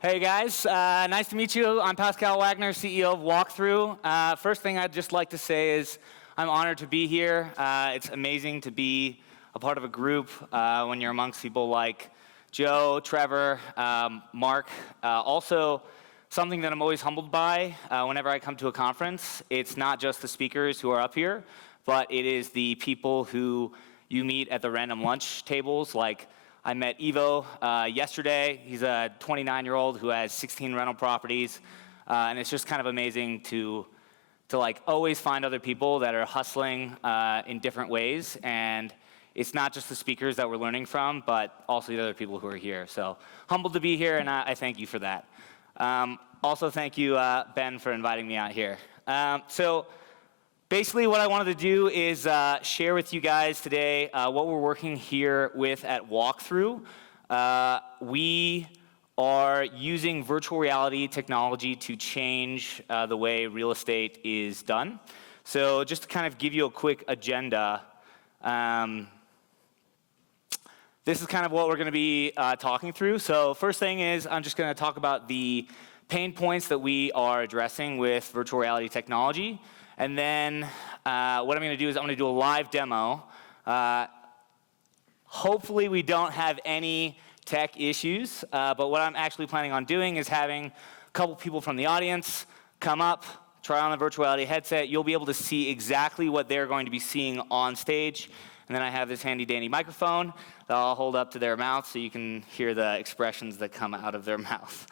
Hey guys, nice to meet you. I'm Pascal Wagner, CEO of Walkthrough. First thing I'd just like to say is I'm honored to be here. It's amazing to be a part of a group when you're amongst people like Joe, Trevor, Mark. Also, something that I'm always humbled by whenever I come to a conference, it's not just the speakers who are up here, but it is the people who you meet at the random lunch tables. Like I met Ivo yesterday. He's a 29-year-old who has 16 rental properties, and it's just kind of amazing to like always find other people that are hustling in different ways. And it's not just the speakers that we're learning from, but also the other people who are here. So humbled to be here, and I thank you for that. Also, thank you, Ben, for inviting me out here. So basically, what I wanted to do is share with you guys today what we're working here with at Walkthrough. We are using virtual reality technology to change the way real estate is done. So just to kind of give you a quick agenda, this is kind of what we're going to be talking through. So first thing is I'm just going to talk about the pain points that we are addressing with virtual reality technology. And then what I'm going to do is I'm going to do a live demo. Hopefully we don't have any tech issues, but what I'm actually planning on doing is having a couple people from the audience come up, try on the virtual reality headset. You'll be able to see exactly what they're going to be seeing on stage. And then I have this handy dandy microphone that I'll hold up to their mouth so you can hear the expressions that come out of their mouth.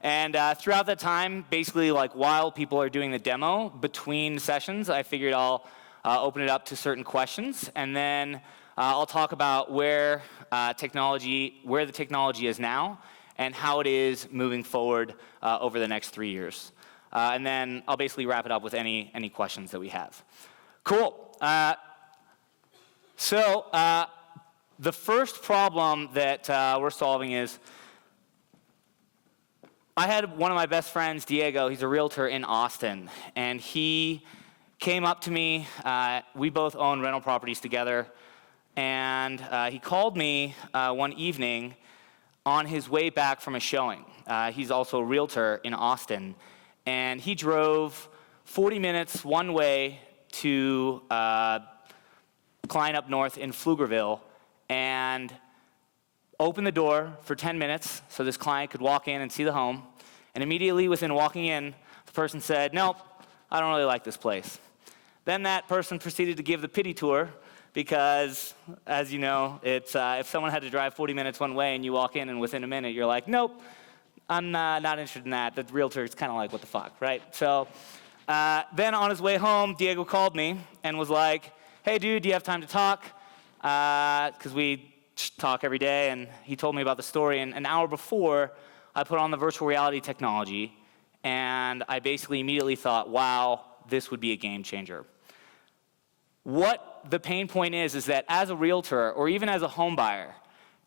And throughout that time, basically like while people are doing the demo, between sessions, I figured I'll open it up to certain questions. And then I'll talk about where the technology is now and how it is moving forward over the next 3 years. And then I'll basically wrap it up with any questions that we have. Cool. So the first problem that we're solving is I had one of my best friends, Diego. He's a realtor in Austin, and he came up to me. We both own rental properties together, and he called me one evening on his way back from a showing. He's also a realtor in Austin, and he drove 40 minutes one way to client up north in Pflugerville and opened the door for 10 minutes so this client could walk in and see the home. And immediately within walking in, the person said, "Nope, I don't really like this place." Then that person proceeded to give the pity tour because, as you know, it's if someone had to drive 40 minutes one way and you walk in and within a minute you're like, "Nope, I'm not interested in that." The realtor is kind of like, what the fuck, right? So then on his way home, Diego called me and was like, "Hey, dude, do you have time to talk?" Because we talk every day, and he told me about the story. And an hour before, I put on the virtual reality technology, and I basically immediately thought, wow, this would be a game changer. What the pain point is that as a realtor, or even as a home buyer,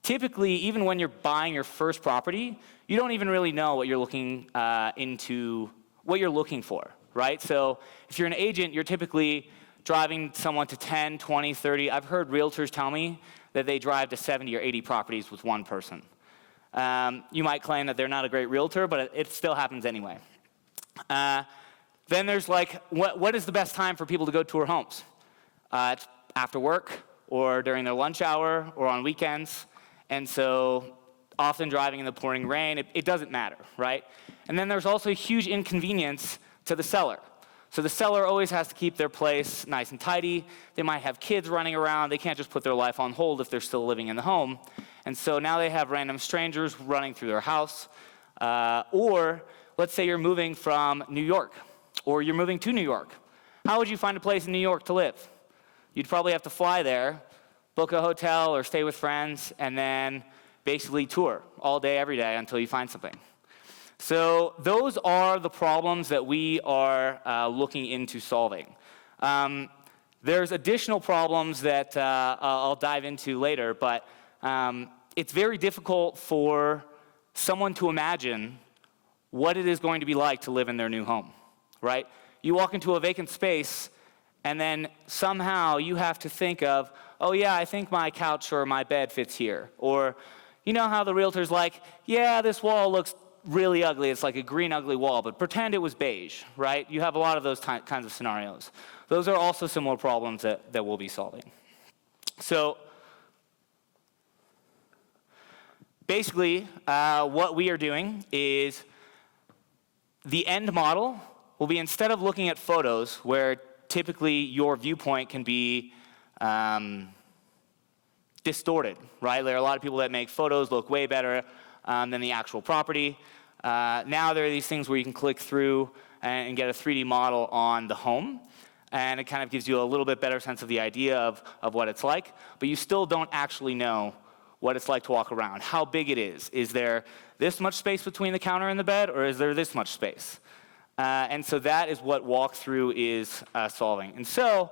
typically, even when you're buying your first property, you don't even really know what you're looking what you're looking for, right? So if you're an agent, you're typically driving someone to 10, 20, 30. I've heard realtors tell me that they drive to 70 or 80 properties with one person. You might claim that they're not a great realtor, but it still happens anyway. Then there's like, what is the best time for people to go tour homes? It's after work, or during their lunch hour, or on weekends. And so often driving in the pouring rain, it doesn't matter, right? And then there's also a huge inconvenience to the seller. So the seller always has to keep their place nice and tidy. They might have kids running around. They can't just put their life on hold if they're still living in the home. And so now they have random strangers running through their house. Or let's say you're moving from New York, or you're moving to New York. How would you find a place in New York to live? You'd probably have to fly there, book a hotel or stay with friends, and then basically tour all day, every day until you find something. So those are the problems that we are looking into solving. There's additional problems that I'll dive into later, but it's very difficult for someone to imagine what it is going to be like to live in their new home, right? You walk into a vacant space, and then somehow you have to think of, oh yeah, I think my couch or my bed fits here. Or you know how the realtor's like, yeah, this wall looks really ugly. It's like a green ugly wall, but pretend it was beige, right? You have a lot of those kinds of scenarios. Those are also similar problems that we'll be solving. So basically, what we are doing is the end model will be, instead of looking at photos where typically your viewpoint can be distorted, right? There are a lot of people that make photos look way better than the actual property. Now there are these things where you can click through and get a 3D model on the home, and it kind of gives you a little bit better sense of the idea of what it's like, but you still don't actually know what it's like to walk around, how big it is. Is there this much space between the counter and the bed, or is there this much space? And so that is what walkthrough is solving. And so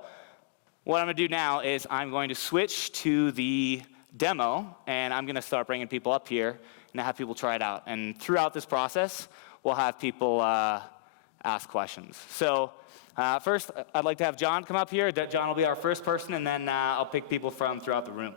what I'm going to do now is I'm going to switch to the demo, and I'm going to start bringing people up here and have people try it out. And throughout this process, we'll have people ask questions. So first, I'd like to have John come up here. John will be our first person, and then I'll pick people from throughout the room.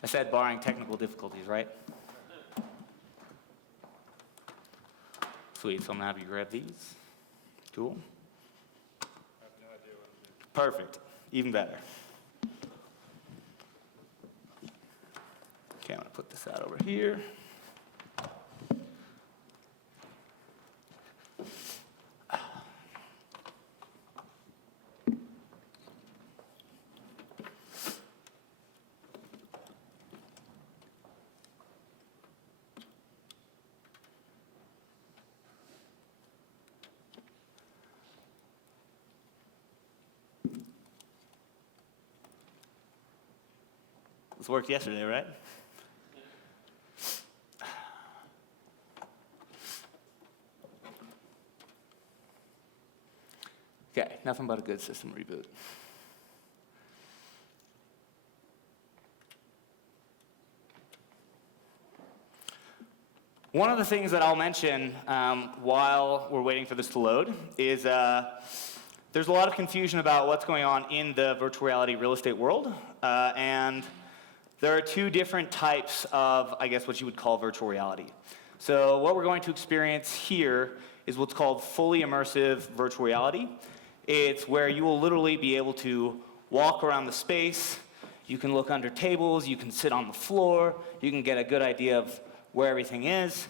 I said barring technical difficulties, right? Sweet, so I'm gonna have you grab these. Cool. I have no idea what it is. Perfect, even better. Okay, I'm gonna put this out over here. This worked yesterday, right? Okay, nothing but a good system reboot. One of the things that I'll mention while we're waiting for this to load is there's a lot of confusion about what's going on in the virtual reality real estate world. And there are two different types of, I guess, what you would call virtual reality. So what we're going to experience here is what's called fully immersive virtual reality. It's where you will literally be able to walk around the space. You can look under tables. You can sit on the floor. You can get a good idea of where everything is.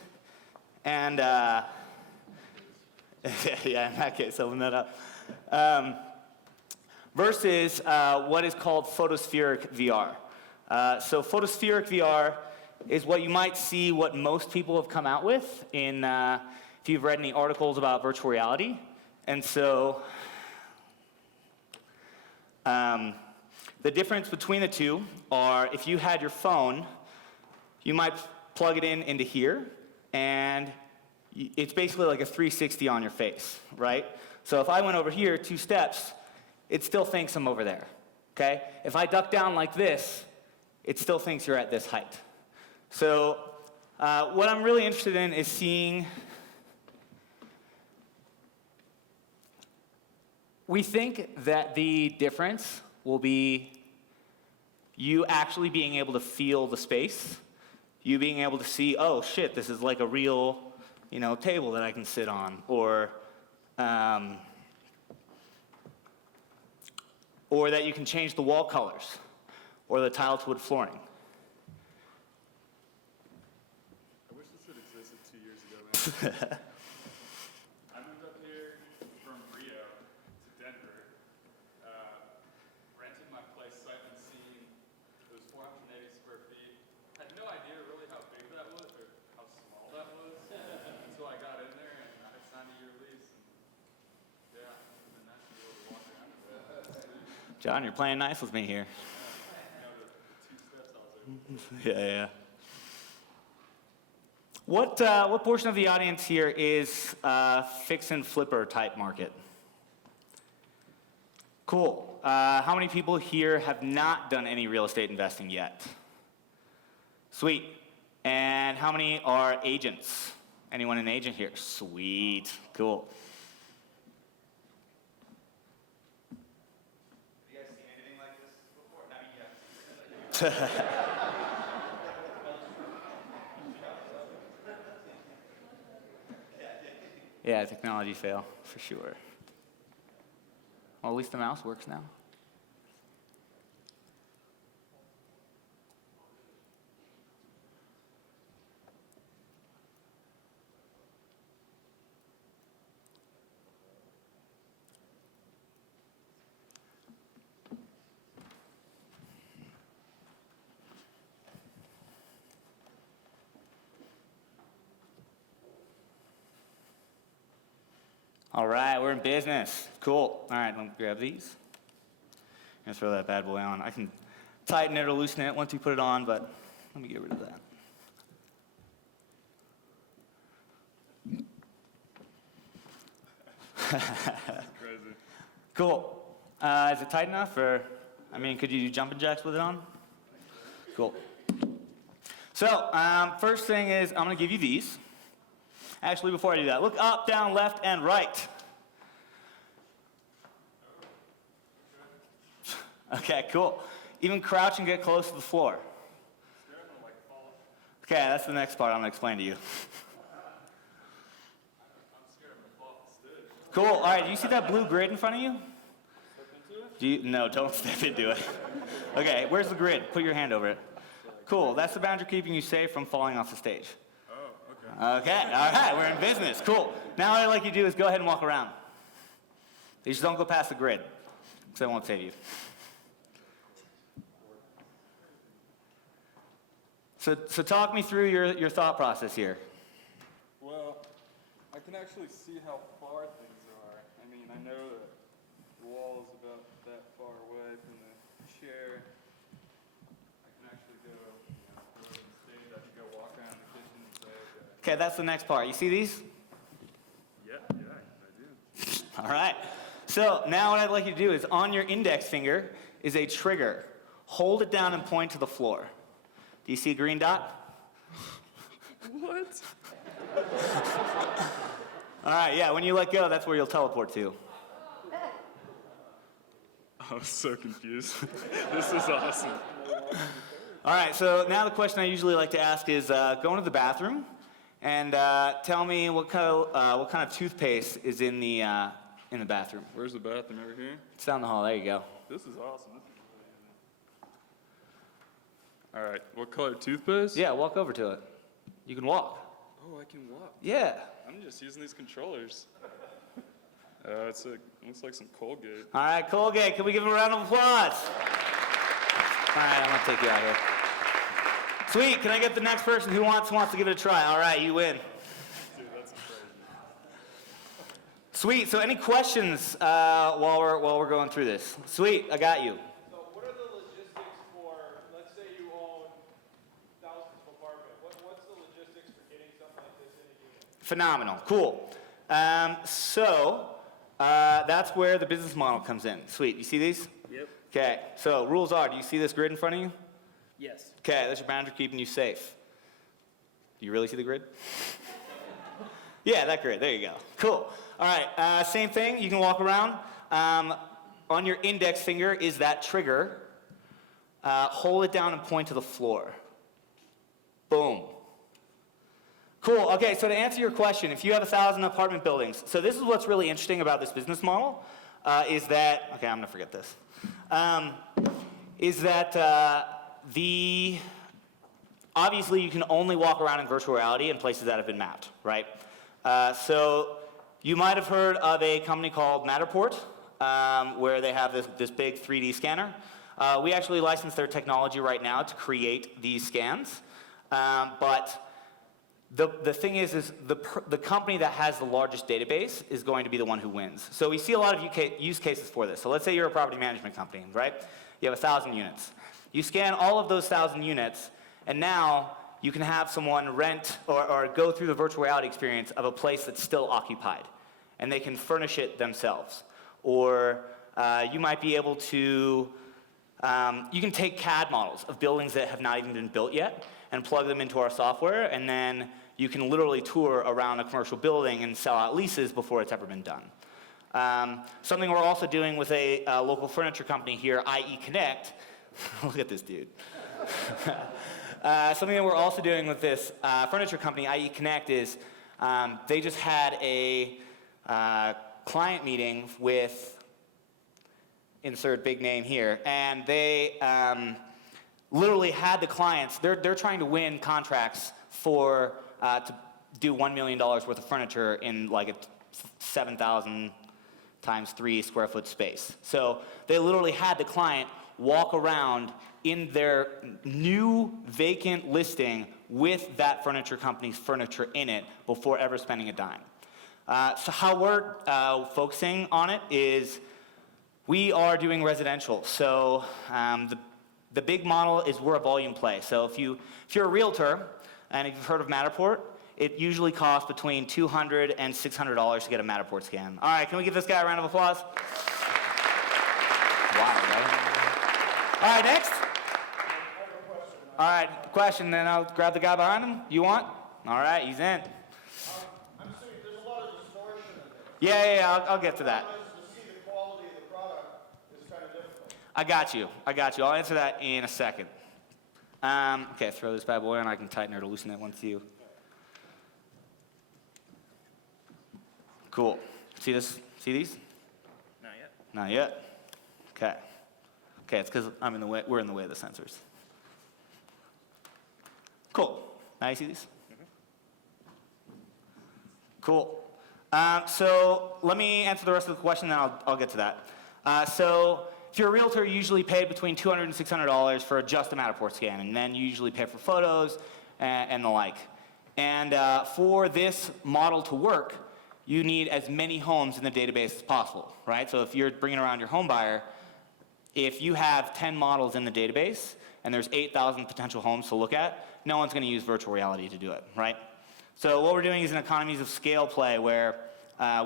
And yeah, in that case, open that up. Versus what is called photospheric VR. So photospheric VR is what you might see what most people have come out with in, if you've read any articles about virtual reality. And so the difference between the two are, if you had your phone, you might plug it into here, and it's basically like a 360 on your face, right? So if I went over here 2 steps, it still thinks I'm over there, okay? If I duck down like this, it still thinks you're at this height. So what I'm really interested in is seeing, we think that the difference will be you actually being able to feel the space, you being able to see, oh shit, this is like a real, table that I can sit on, or that you can change the wall colors, or the tile to wood flooring. I wish this had existed 2 years ago, man. I moved up here from Rio to Denver, rented my place sight unseen. It was 480 square feet. Had no idea really how big that was or how small that was until I got in there and I had signed a year lease. And yeah, and that's the world of walking out of that. John, you're playing nice with me here. Yeah. What portion of the audience here is fix and flipper type market? Cool. How many people here have not done any real estate investing yet? Sweet. And how many are agents? Anyone an agent here? Sweet, cool. Have you guys seen anything like this before? Not yet. Yeah, technology fail, for sure. Well, at least the mouse works now. All right, we're in business. Cool. All right, let me grab these. I'm gonna throw that bad boy on. I can tighten it or loosen it once we put it on, but let me get rid of that. Crazy. Cool. Is it tight enough, or, I mean, could you do jumping jacks with it on? Cool. So, first thing is, I'm gonna give you these. Actually, before I do that, look up, down, left, and right. Okay, cool. Even crouch and get close to the floor. Okay, that's the next part I'm gonna explain to you. Cool, all right, do you see that blue grid in front of you? No, don't step into it. Okay, where's the grid? Put your hand over it. Cool, that's the boundary keeping you safe from falling off the stage. Okay, all right, we're in business. Cool. Now what I'd like you to do is go ahead and walk around. You just don't go past the grid, because I won't save you. So talk me through your thought process here. Well, I can actually see how far things are. I mean, I know that the wall is about that far away from the chair. I can actually go, go to the stage. I can go walk around the kitchen and say, Okay, that's the next part. You see these? yeah, I do. All right. So now what I'd like you to do is on your index finger is a trigger. Hold it down and point to the floor. Do you see a green dot? What? All right, yeah, when you let go, that's where you'll teleport to. I'm so confused. This is awesome. All right, so now the question I usually like to ask is go into the bathroom and tell me what kind of toothpaste is in the bathroom. Where's the bathroom? Over here? It's down the hall. There you go. This is awesome. This is really all right. What color toothpaste? Yeah, walk over to it. You can walk. Oh, I can walk. Yeah. I'm just using these controllers. Looks like some Colgate. All right, Colgate. Can we give him a round of applause? All right, I'm gonna take you out here. Sweet. Can I get the next person who wants to give it a try? All right, you win. Dude, that's crazy. Sweet. So, any questions while we're going through this? Sweet. I got you. So what are the logistics for, let's say you own thousands of apartments. What's the logistics for getting something like this in a unit? Phenomenal. Cool. That's where the business model comes in. Sweet. You see these? Yep. Okay. So rules are, do you see this grid in front of you? Yes. Okay, that's your boundary keeping you safe. Do you really see the grid? Yeah, that grid. There you go. Cool. All right. Same thing. You can walk around. On your index finger is that trigger. Hold it down and point to the floor. Boom. Cool. Okay, so to answer your question, if you have 1,000 apartment buildings, so this is what's really interesting about this business model, is that, okay, I'm going to forget this, is that obviously you can only walk around in virtual reality in places that have been mapped, right? So you might have heard of a company called Matterport, where they have this big 3D scanner. We actually license their technology right now to create these scans, but the thing is the company that has the largest database is going to be the one who wins. So we see a lot of use cases for this. So let's say you're a property management company, right? You have 1,000 units. You scan all of those 1,000 units, and now you can have someone rent or go through the virtual reality experience of a place that's still occupied, and they can furnish it themselves. Or you might be able to, you can take CAD models of buildings that have not even been built yet and plug them into our software, and then you can literally tour around a commercial building and sell out leases before it's ever been done. Something we're also doing with a local furniture company here, IE Connect. Look at this dude. Something that we're also doing with this furniture company, IE Connect, is they just had a client meeting with, insert big name here, and they literally had the clients, they're trying to win contracts for, to do $1 million worth of furniture in like a 7,000 times 3 square foot space. So they literally had the client walk around in their new vacant listing with that furniture company's furniture in it before ever spending a dime. So how we're focusing on it is we are doing residential. So the big model is we're a volume play. So if you're a realtor and if you've heard of Matterport, it usually costs between $200 and $600 to get a Matterport scan. All right, can we give this guy a round of applause? Wow, right? All right, next. All right, question, then I'll grab the guy behind him. You want? All right, he's in. I'm saying there's a lot of distortion in there. Yeah, I'll get to that. To see the quality of the product is kind of difficult. I got you. I'll answer that in a second. Okay, throw this bad boy on. I can tighten it or loosen it once you. Cool. See this? See these? Not yet. Not yet. Okay. Okay, it's because I'm in the way. We're in the way of the sensors. Cool. Now you see these? Cool. So let me answer the rest of the question, then I'll get to that. So if you're a realtor, you usually pay between $200 and $600 for just a Matterport scan, and then you usually pay for photos and the like. And for this model to work, you need as many homes in the database as possible, right? So if you're bringing around your home buyer, if you have 10 models in the database and there's 8,000 potential homes to look at, no one's going to use virtual reality to do it, right? So what we're doing is an economies of scale play where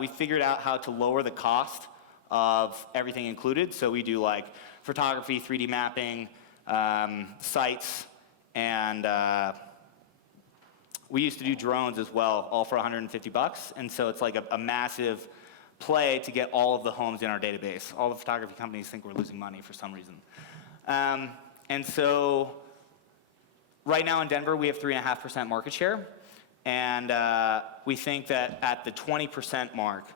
we figured out how to lower the cost of everything included. So we do like photography, 3D mapping, sites, and we used to do drones as well, all for $150. And so it's like a massive play to get all of the homes in our database. All the photography companies think we're losing money for some reason. And so right now in Denver, we have 3.5% market share. And we think that at the 20% mark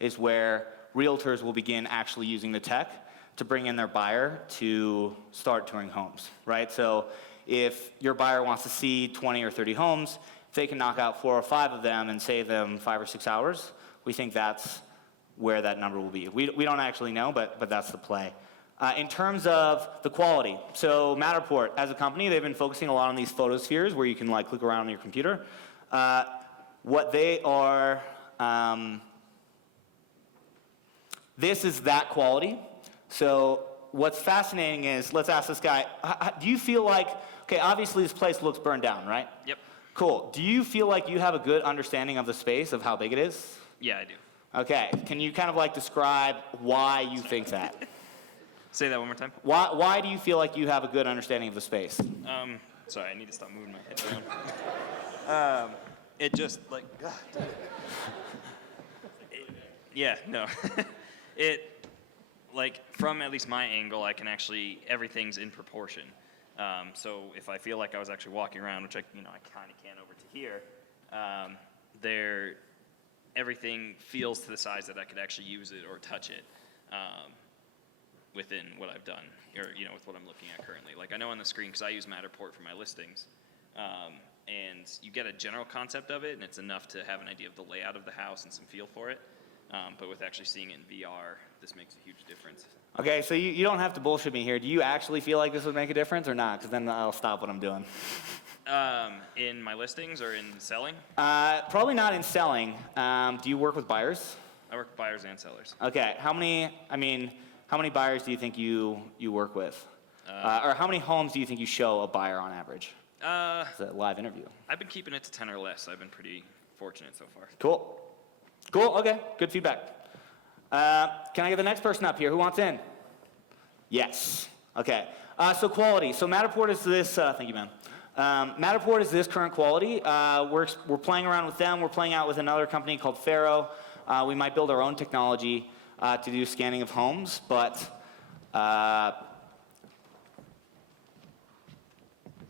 is where realtors will begin actually using the tech to bring in their buyer to start touring homes, right? So if your buyer wants to see 20 or 30 homes, if they can knock out 4 or 5 of them and save them 5 or 6 hours, we think that's where that number will be. We don't actually know, but that's the play. In terms of the quality, so Matterport, as a company, they've been focusing a lot on these photospheres where you can like click around on your computer. What they are, this is that quality. So what's fascinating is, let's ask this guy, do you feel like, okay, obviously this place looks burned down, right? Yep. Cool. Do you feel like you have a good understanding of the space, of how big it is? Yeah, I do. Okay. Can you kind of like describe why you think that? Say that one more time. Why do you feel like you have a good understanding of the space? Sorry, I need to stop moving my head around. It just like, yeah, no. It, like, from at least my angle, I can actually, everything's in proportion. So if I feel like I was actually walking around, which I kind of can over to here, everything feels to the size that I could actually use it or touch it within what I've done, or with what I'm looking at currently. Like I know on the screen, because I use Matterport for my listings, and you get a general concept of it, and it's enough to have an idea of the layout of the house and some feel for it. But with actually seeing it in VR, this makes a huge difference. Okay, so you don't have to bullshit me here. Do you actually feel like this would make a difference or not? Because then I'll stop what I'm doing. In my listings or in selling? Probably not in selling. Do you work with buyers? I work with buyers and sellers. Okay, how many buyers do you think you work with? Or how many homes do you think you show a buyer on average? It's a live interview. I've been keeping it to 10 or less. I've been pretty fortunate so far. Cool. Okay, good feedback. Can I get the next person up here? Who wants in? Yes. Okay. So quality. So Matterport is this, thank you, man. Matterport is this current quality. We're playing around with them. We're playing out with another company called Faro. We might build our own technology to do scanning of homes, but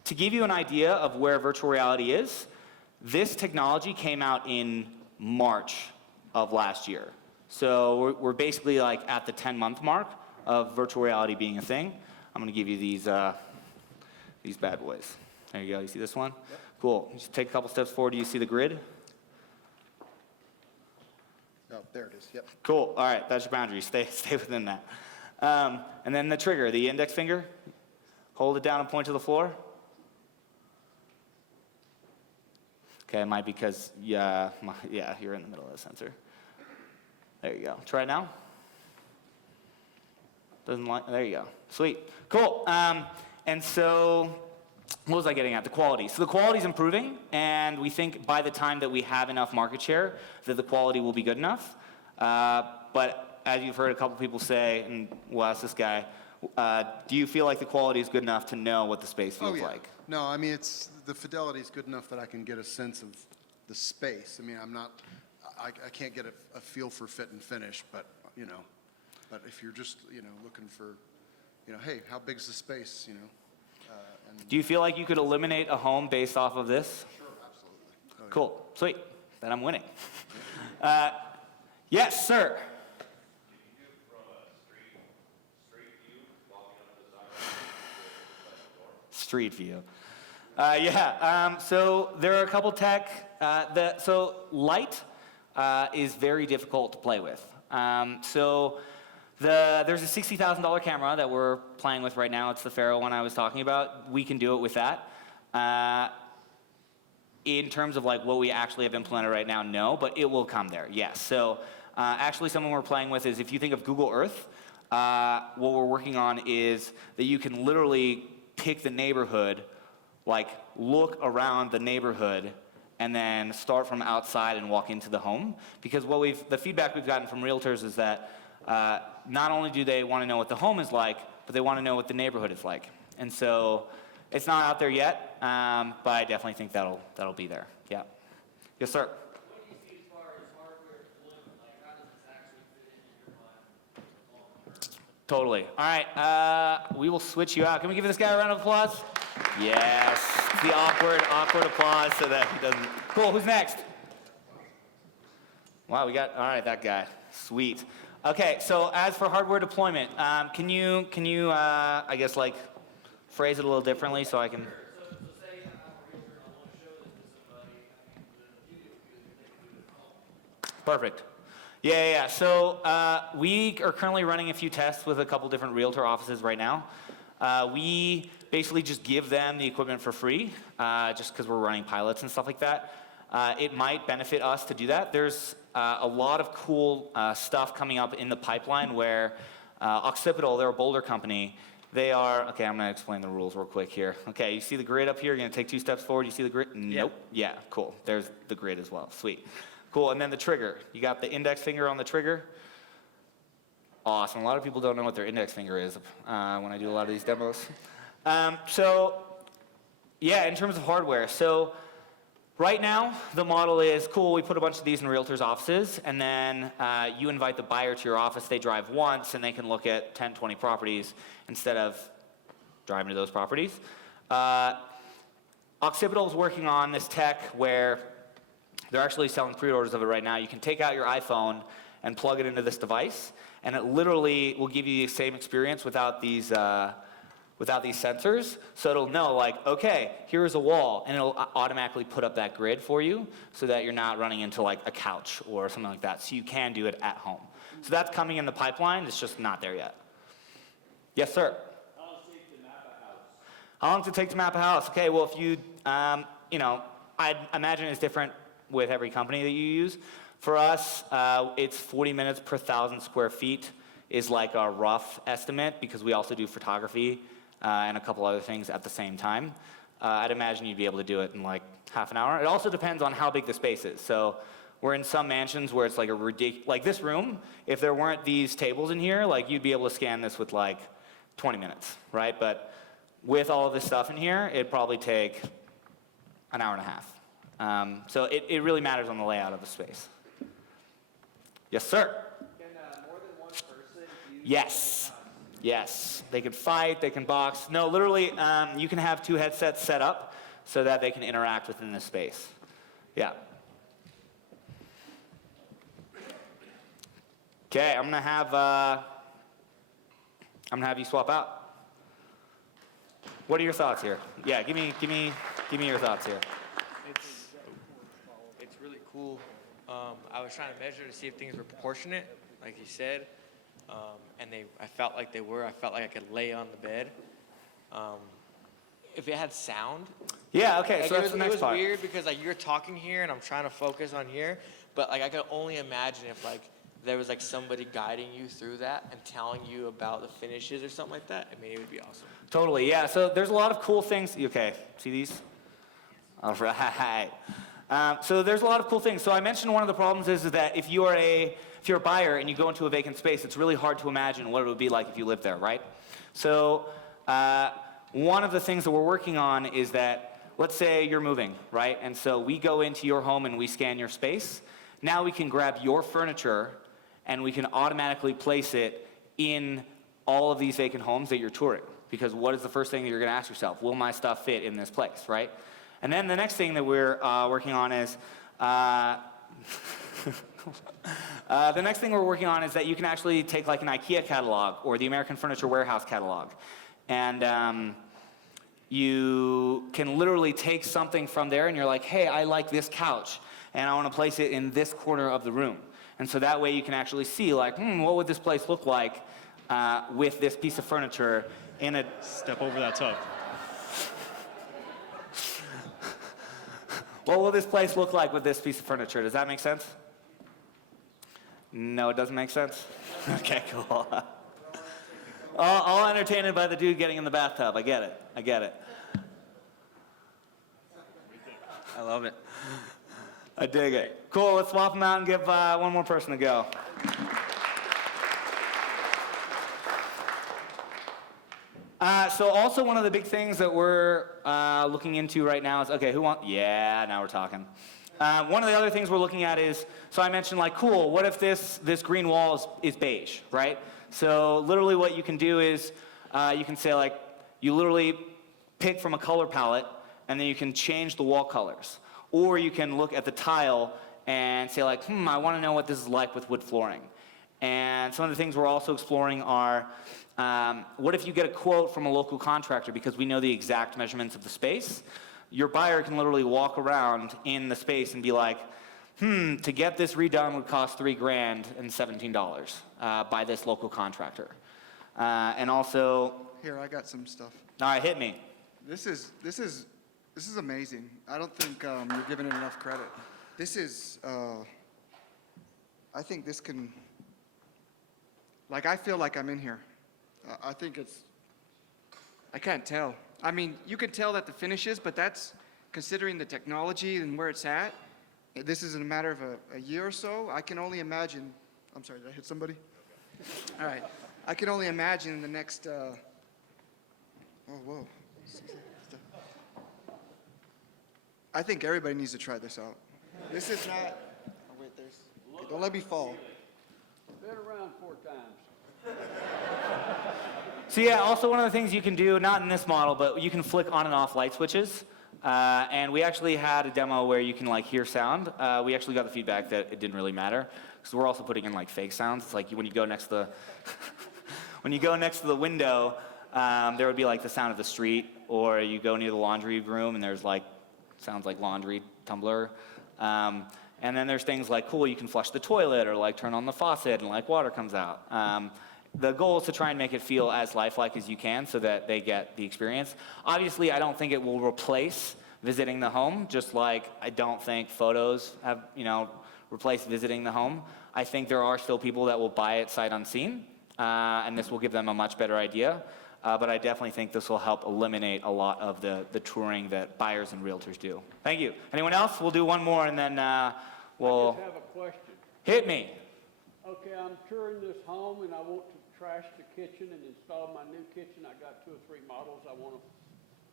to give you an idea of where virtual reality is, this technology came out in March of last year. So we're basically like at the 10-month mark of virtual reality being a thing. I'm going to give you these bad boys. There you go. You see this one? Yep. Cool. Just take a couple steps forward. Do you see the grid? Oh, there it is. Yep. Cool. All right. That's your boundary. Stay within that. And then the trigger, the index finger. Hold it down and point to the floor. Okay, it might be because, yeah, you're in the middle of the sensor. There you go. Try it now. There you go. Sweet. Cool. And so, what was I getting at? The quality. So the quality is improving, and we think by the time that we have enough market share, that the quality will be good enough. But as you've heard a couple people say, and we'll ask this guy, do you feel like the quality is good enough to know what the space feels like? No, I mean, the fidelity is good enough that I can get a sense of the space. I mean, I can't get a feel for fit and finish, but, but if you're just, looking for, hey, how big's the space, and Do you feel like you could eliminate a home based off of this? Sure, absolutely. Oh, yeah. Cool. Sweet. Then I'm winning. Yes, sir. Street view. So there are a couple tech. So light is very difficult to play with. There's a $60,000 camera that we're playing with right now. It's the Faro one I was talking about. We can do it with that. In terms of like what we actually have implemented right now, no, but it will come there, yes. So actually something we're playing with is if you think of Google Earth, what we're working on is that you can literally pick the neighborhood, like look around the neighborhood, and then start from outside and walk into the home. Because the feedback we've gotten from realtors is that not only do they want to know what the home is like, but they want to know what the neighborhood is like. And so it's not out there yet, but I definitely think that'll be there. Yeah. Yes, sir. What do you see as far as hardware deployment? Like, how does this actually fit into your mind? Totally. All right, we will switch you out. Can we give this guy a round of applause? Yes. The awkward applause so that he doesn't. Cool. Who's next? Wow, all right, that guy. Sweet. Okay, so as for hardware deployment, can you I guess like phrase it a little differently so I can. So say I'm a realtor and I want to show this to somebody, I can put it in a video because they can do it at home. Perfect. Yeah. So we are currently running a few tests with a couple different realtor offices right now. We basically just give them the equipment for free, just because we're running pilots and stuff like that. It might benefit us to do that. There's a lot of cool stuff coming up in the pipeline where Occipital, they're a Boulder company. Okay, I'm going to explain the rules real quick here. Okay, you see the grid up here? You're going to take 2 steps forward. You see the grid? Nope. Yeah, cool. There's the grid as well. Sweet. Cool, and then the trigger. You got the index finger on the trigger. Awesome. A lot of people don't know what their index finger is when I do a lot of these demos. In terms of hardware. So right now, the model is, cool, we put a bunch of these in realtors' offices, and then you invite the buyer to your office. They drive once, and they can look at 10, 20 properties instead of driving to those properties. Occipital is working on this tech where they're actually selling pre-orders of it right now. You can take out your iPhone and plug it into this device, and it literally will give you the same experience without these sensors. So it'll know, like, okay, here's a wall, and it'll automatically put up that grid for you so that you're not running into like a couch or something like that. So you can do it at home. So that's coming in the pipeline. It's just not there yet. Yes, sir. How long does it take to map a house? How long does it take to map a house? Okay, well, if you, I'd imagine it's different with every company that you use. For us, it's 40 minutes per 1,000 square feet is like a rough estimate because we also do photography and a couple other things at the same time. I'd imagine you'd be able to do it in like half an hour. It also depends on how big the space is. So we're in some mansions where it's like like this room, if there weren't these tables in here, like you'd be able to scan this with like 20 minutes, right? But with all of this stuff in here, it'd probably take an hour and a half. So it really matters on the layout of the space. Yes, sir? Can more than one person use? Yes. Yes. They can fight, they can box. No, literally, you can have 2 headsets set up so that they can interact within this space. Yeah. Okay, I'm gonna have you swap out. What are your thoughts here? Yeah, give me your thoughts here. It's really cool. I was trying to measure to see if things were proportionate, like you said, and I felt like they were. I felt like I could lay on the bed. If it had sound, Yeah, okay, like so that's the it next was part. weird because like you're talking here and I'm trying to focus on here, but like I could only imagine if like there was like somebody guiding you through that and telling you about the finishes or something like that. I mean, it would be awesome. Totally, yeah. So there's a lot of cool things. Okay, see these? All right. So there's a lot of cool things. So I mentioned one of the problems is that if you're a buyer and you go into a vacant space, it's really hard to imagine what it would be like if you lived there, right? So one of the things that we're working on is that, let's say you're moving, right? And so we go into your home and we scan your space. Now we can grab your furniture and we can automatically place it in all of these vacant homes that you're touring. Because what is the first thing that you're going to ask yourself? Will my stuff fit in this place, right? And then the next thing that we're working on is the next thing we're working on is that you can actually take like an IKEA catalog or the American Furniture Warehouse catalog, and you can literally take something from there, and you're like, hey, I like this couch, and I want to place it in this corner of the room. And so that way you can actually see like, what would this place look like with this piece of furniture in a... Step over that tub. What will this place look like with this piece of furniture? Does that make sense? No, it doesn't make sense? Okay, cool. All entertained by the dude getting in the bathtub. I get it. I love it. I dig it. Cool, let's swap them out and give one more person a go. So also one of the big things that we're looking into right now is, okay, yeah, now we're talking. One of the other things we're looking at is, so I mentioned like, cool, what if this green wall is beige, right? So literally what you can do is, you can say like, you literally pick from a color palette and then you can change the wall colors. Or you can look at the tile and say like, I want to know what this is like with wood flooring. And some of the things we're also exploring are, what if you get a quote from a local contractor because we know the exact measurements of the space? Your buyer can literally walk around in the space and be like, to get this redone would cost $3,000 and $17 by this local contractor. And also, Here, I got some stuff. all right, hit me. This is amazing. I don't think you're giving it enough credit. This is, I think this can, like, I feel like I'm in here. I think I can't tell. I mean, you can tell that the finishes, but that's considering the technology and where it's at. This is in a matter of a year or so. I can only imagine. I'm sorry, did I hit somebody? All right. I can only imagine in the next. Oh, whoa. I think everybody needs to try this out. This is not. Oh, wait, don't let me fall. Been around 4 times. So yeah, also one of the things you can do, not in this model, but you can flick on and off light switches. And we actually had a demo where you can like hear sound. We actually got the feedback that it didn't really matter because we're also putting in like fake sounds. It's like when you go next to the when you go next to the window, there would be like the sound of the street, or you go near the laundry room and there's like sounds like laundry tumbler. And then there's things like, cool, you can flush the toilet or like turn on the faucet and like water comes out. The goal is to try and make it feel as lifelike as you can so that they get the experience. Obviously, I don't think it will replace visiting the home, just like I don't think photos have, replaced visiting the home. I think there are still people that will buy it sight unseen, and this will give them a much better idea. But I definitely think this will help eliminate a lot of the touring that buyers and realtors do. Thank you. Anyone else? We'll do one more and then we'll... I just have a question. Hit me. Okay, I'm touring this home and I want to trashed the kitchen and installed my new kitchen. I got 2 or 3 models I want to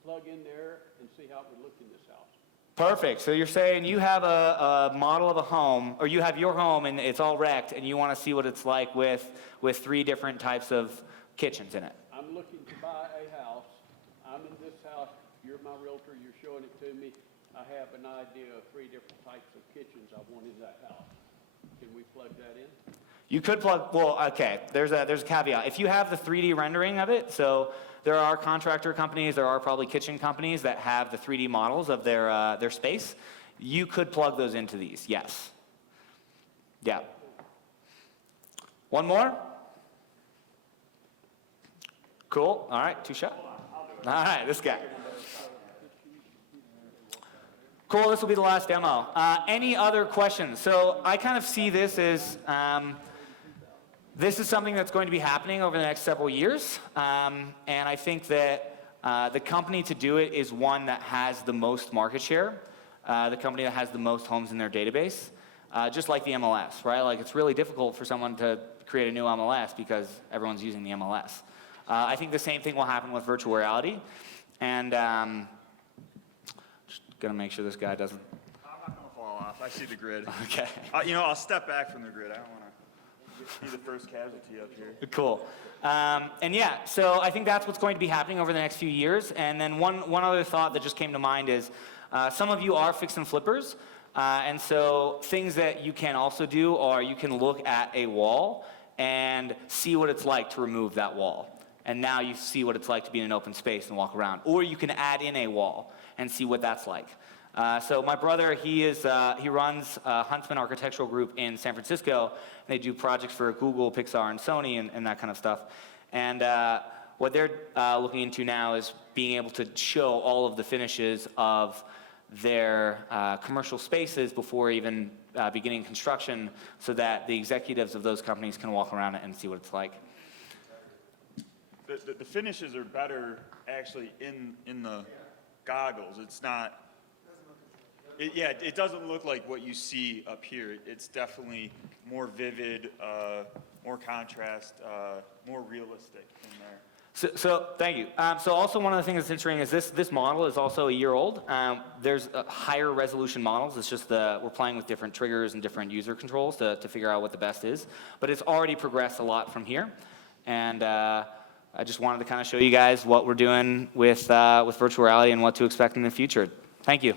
plug in there and see how it would look in this house. Perfect. So you're saying you have a model of a home, or you have your home and it's all wrecked, and you want to see what it's like with 3 different types of kitchens in it. I'm looking to buy a house. I'm in this house. You're my realtor. You're showing it to me. I have an idea of 3 different types of kitchens I want in that house. Can we plug that in? You could plug, well, okay, there's a caveat. If you have the 3D rendering of it, so there are contractor companies, there are probably kitchen companies that have the 3D models of their space, you could plug those into these, yes. Yeah. One more? Cool, all right, 2 shot. All right, this guy. Cool, this will be the last demo. Any other questions? So I kind of see this as, this is something that's going to be happening over the next several years. And I think that the company to do it is one that has the most market share, the company that has the most homes in their database, just like the MLS, right? Like it's really difficult for someone to create a new MLS because everyone's using the MLS. I think the same thing will happen with virtual reality. And just gonna make sure this guy doesn't. I'm not gonna fall off. I see the grid. Okay. I'll step back from the grid. I don't wanna be the first casualty up here. Cool. And yeah, so I think that's what's going to be happening over the next few years. And then one other thought that just came to mind is some of you are fix and flippers. And so things that you can also do are you can look at a wall and see what it's like to remove that wall. And now you see what it's like to be in an open space and walk around. Or you can add in a wall and see what that's like. So my brother, he runs Huntsman Architectural Group in San Francisco. They do projects for Google, Pixar, and Sony, and that kind of stuff. And what they're looking into now is being able to show all of the finishes of their commercial spaces before even beginning construction, so that the executives of those companies can walk around it and see what it's like. The finishes are better actually in the goggles. It's not. It doesn't look like what you see up here. It's definitely more vivid, more contrast, more realistic in there. So thank you. So also one of the things that's interesting is this model is also a year old. There's higher resolution models. It's just we're playing with different triggers and different user controls to figure out what the best is. But it's already progressed a lot from here. And I just wanted to kind of show you guys what we're doing with virtual reality and what to expect in the future. Thank you.